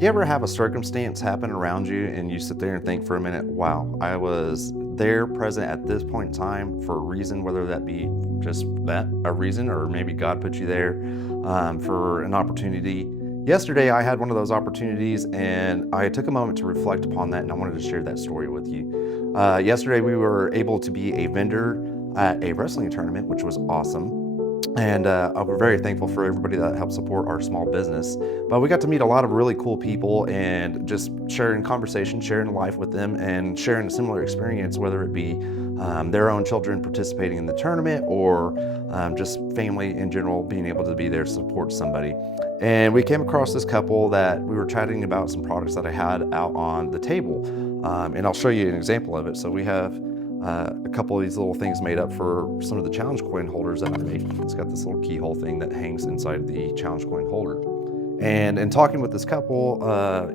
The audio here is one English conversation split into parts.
You ever have a circumstance happen around you and you sit there and think for a minute, wow, I was there present at this point in time for a reason, whether that be just that, a reason, or maybe God put you there for an opportunity. Yesterday, I had one of those opportunities and I took a moment to reflect upon that and I wanted to share that story with you. Yesterday, we were able to be a vendor at a wrestling tournament, which was awesome. And we're very thankful for everybody that helped support our small business. But we got to meet a lot of really cool people and just sharing conversation, sharing life with them, and sharing a similar experience, whether it be their own children participating in the tournament or just family in general being able to be there to support somebody. And we came across this couple that we were chatting about some products that I had out on the table. And I'll show you an example of it. So we have a couple of these little things made up for some of the challenge coin holders that I made. It's got this little keyhole thing that hangs inside the challenge coin holder. And in talking with this couple,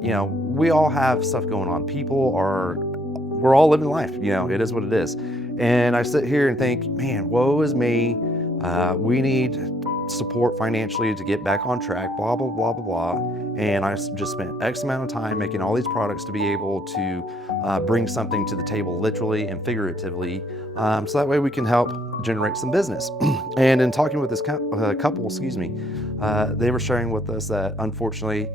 we all have stuff going on. We're all living life, it is what it is. And I sit here and think, man, woe is me. We need support financially to get back on track, blah, blah, blah, blah, blah. And I just spent X amount of time making all these products to be able to bring something to the table, literally and figuratively, so that way we can help generate some business. And in talking with this couple, they were sharing with us that unfortunately,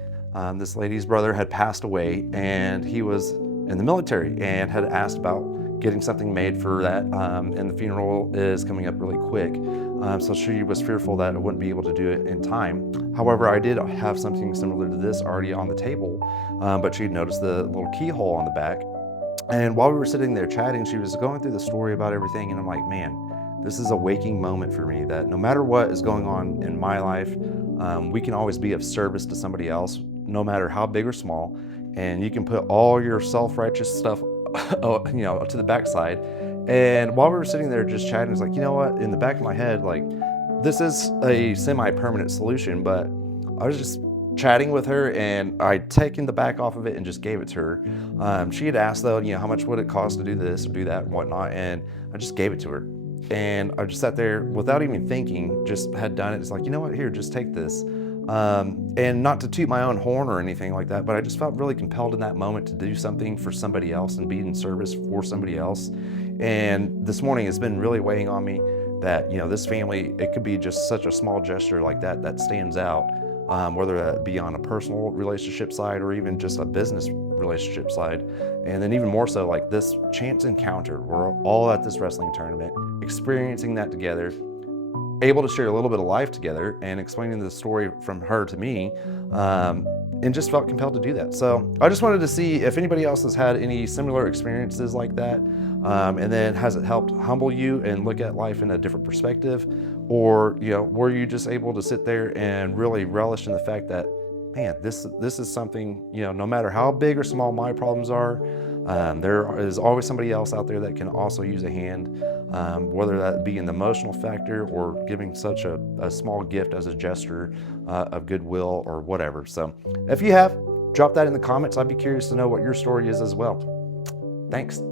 this lady's brother had passed away and he was in the military and had asked about getting something made for that, and the funeral is coming up really quick. So she was fearful that I wouldn't be able to do it in time. However, I did have something similar to this already on the table, but she'd noticed the little keyhole on the back. And while we were sitting there chatting, she was going through the story about everything, and I'm like, man, this is a waking moment for me that no matter what is going on in my life, we can always be of service to somebody else, no matter how big or small. And you can put all your self-righteous stuff to the backside. And while we were sitting there just chatting, it's like, you know what, in the back of my head, like, this is a semi-permanent solution, but I was just chatting with her and I'd taken the back off of it and just gave it to her. She had asked though, how much would it cost to do this or do that and whatnot, and I just gave it to her. And I just sat there without even thinking, just had done it. It's like, you know what, here, just take this. And not to toot my own horn or anything like that, but I just felt really compelled in that moment to do something for somebody else and be in service for somebody else. And this morning has been really weighing on me that, this family, it could be just such a small gesture like that stands out, whether that be on a personal relationship side or even just a business relationship side. And then even more so, like this chance encounter, we're all at this wrestling tournament, experiencing that together, able to share a little bit of life together and explaining the story from her to me, and just felt compelled to do that. So I just wanted to see if anybody else has had any similar experiences like that, and then has it helped humble you and look at life in a different perspective, or were you just able to sit there and really relish in the fact that, man, this is something, no matter how big or small my problems are, there is always somebody else out there that can also use a hand, whether that be an emotional factor or giving such a small gift as a gesture of goodwill or whatever. So if you have, drop that in the comments. I'd be curious to know what your story is as well. Thanks.